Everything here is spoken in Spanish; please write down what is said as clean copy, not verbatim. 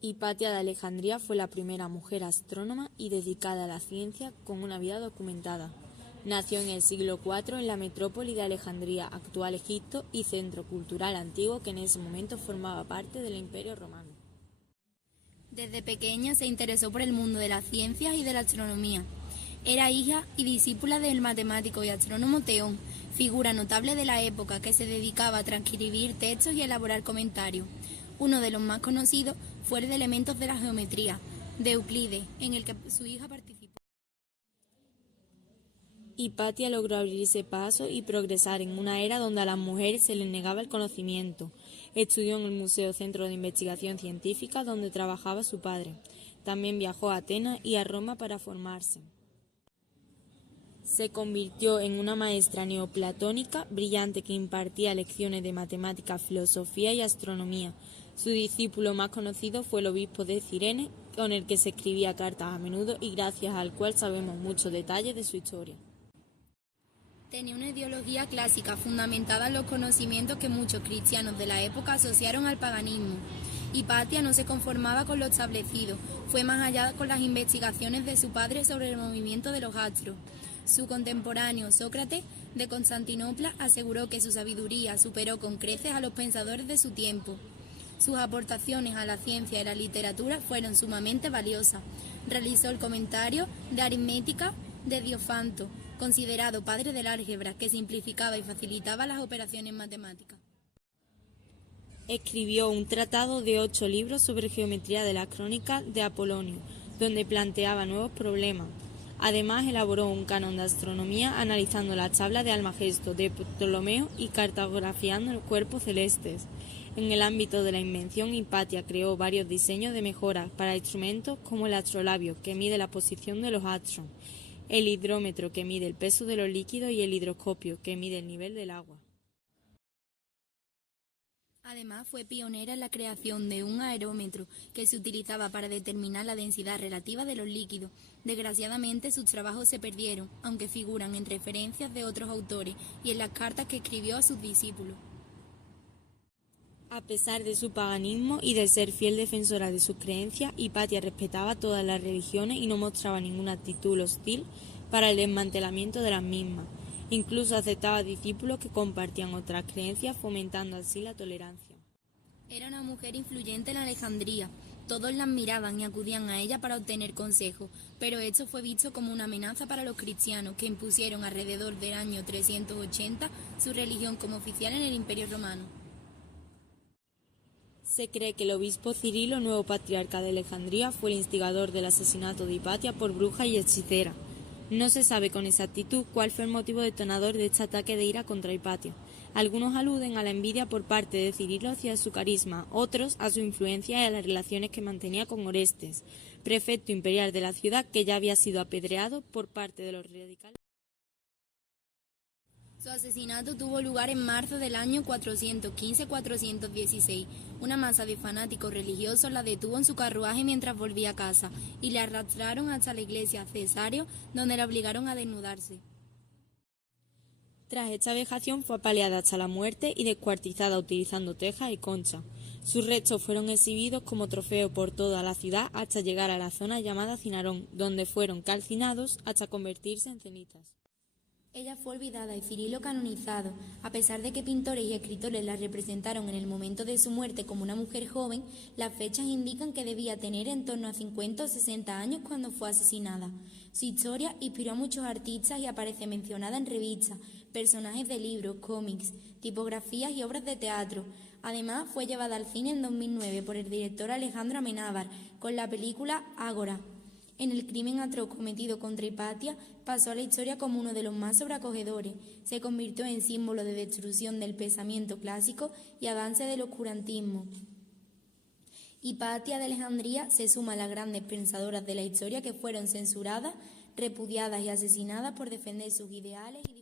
Hipatia de Alejandría fue la primera mujer astrónoma y dedicada a la ciencia con una vida documentada. Nació en el siglo IV en la metrópoli de Alejandría, actual Egipto, y centro cultural antiguo que en ese momento formaba parte del Imperio Romano. Desde pequeña se interesó por el mundo de las ciencias y de la astronomía. Era hija y discípula del matemático y astrónomo Teón, figura notable de la época que se dedicaba a transcribir textos y elaborar comentarios. Uno de los más conocidos fue el de elementos de la geometría, de Euclides, en el que su hija participó. Hipatia logró abrirse paso y progresar en una era donde a las mujeres se les negaba el conocimiento. Estudió en el Museo Centro de Investigación Científica donde trabajaba su padre. También viajó a Atenas y a Roma para formarse. Se convirtió en una maestra neoplatónica brillante que impartía lecciones de matemática, filosofía y astronomía. Su discípulo más conocido fue el obispo de Cirene, con el que se escribía cartas a menudo y gracias al cual sabemos muchos detalles de su historia. Tenía una ideología clásica fundamentada en los conocimientos que muchos cristianos de la época asociaron al paganismo. Hipatia no se conformaba con lo establecido, fue más allá con las investigaciones de su padre sobre el movimiento de los astros. Su contemporáneo, Sócrates, de Constantinopla, aseguró que su sabiduría superó con creces a los pensadores de su tiempo. Sus aportaciones a la ciencia y la literatura fueron sumamente valiosas. Realizó el comentario de aritmética de Diofanto, considerado padre del álgebra, que simplificaba y facilitaba las operaciones matemáticas. Escribió un tratado de 8 libros sobre geometría de la crónica de Apolonio, donde planteaba nuevos problemas. Además, elaboró un canon de astronomía analizando las tablas de Almagesto, de Ptolomeo y cartografiando los cuerpos celestes. En el ámbito de la invención, Hipatia creó varios diseños de mejoras para instrumentos como el astrolabio, que mide la posición de los astros, el hidrómetro, que mide el peso de los líquidos, y el hidroscopio, que mide el nivel del agua. Además, fue pionera en la creación de un aerómetro que se utilizaba para determinar la densidad relativa de los líquidos. Desgraciadamente, sus trabajos se perdieron, aunque figuran en referencias de otros autores y en las cartas que escribió a sus discípulos. A pesar de su paganismo y de ser fiel defensora de sus creencias, Hipatia respetaba todas las religiones y no mostraba ninguna actitud hostil para el desmantelamiento de las mismas. Incluso aceptaba discípulos que compartían otras creencias, fomentando así la tolerancia. Era una mujer influyente en Alejandría. Todos la admiraban y acudían a ella para obtener consejos, pero esto fue visto como una amenaza para los cristianos, que impusieron alrededor del año 380 su religión como oficial en el Imperio Romano. Se cree que el obispo Cirilo, nuevo patriarca de Alejandría, fue el instigador del asesinato de Hipatia por bruja y hechicera. No se sabe con exactitud cuál fue el motivo detonador de este ataque de ira contra Hipatia. Algunos aluden a la envidia por parte de Cirilo hacia su carisma, otros a su influencia y a las relaciones que mantenía con Orestes, prefecto imperial de la ciudad, que ya había sido apedreado por parte de los radicales. Su asesinato tuvo lugar en marzo del año 415-416. Una masa de fanáticos religiosos la detuvo en su carruaje mientras volvía a casa y la arrastraron hasta la iglesia Cesáreo, donde la obligaron a desnudarse. Tras esta vejación fue apaleada hasta la muerte y descuartizada utilizando tejas y conchas. Sus restos fueron exhibidos como trofeo por toda la ciudad hasta llegar a la zona llamada Cinarón, donde fueron calcinados hasta convertirse en cenizas. Ella fue olvidada y Cirilo canonizado. A pesar de que pintores y escritores la representaron en el momento de su muerte como una mujer joven, las fechas indican que debía tener en torno a 50 o 60 años cuando fue asesinada. Su historia inspiró a muchos artistas y aparece mencionada en revistas, personajes de libros, cómics, tipografías y obras de teatro. Además, fue llevada al cine en 2009 por el director Alejandro Amenábar con la película Ágora. En el crimen atroz cometido contra Hipatia, pasó a la historia como uno de los más sobrecogedores. Se convirtió en símbolo de destrucción del pensamiento clásico y avance del oscurantismo. Hipatia de Alejandría se suma a las grandes pensadoras de la historia que fueron censuradas, repudiadas y asesinadas por defender sus ideales y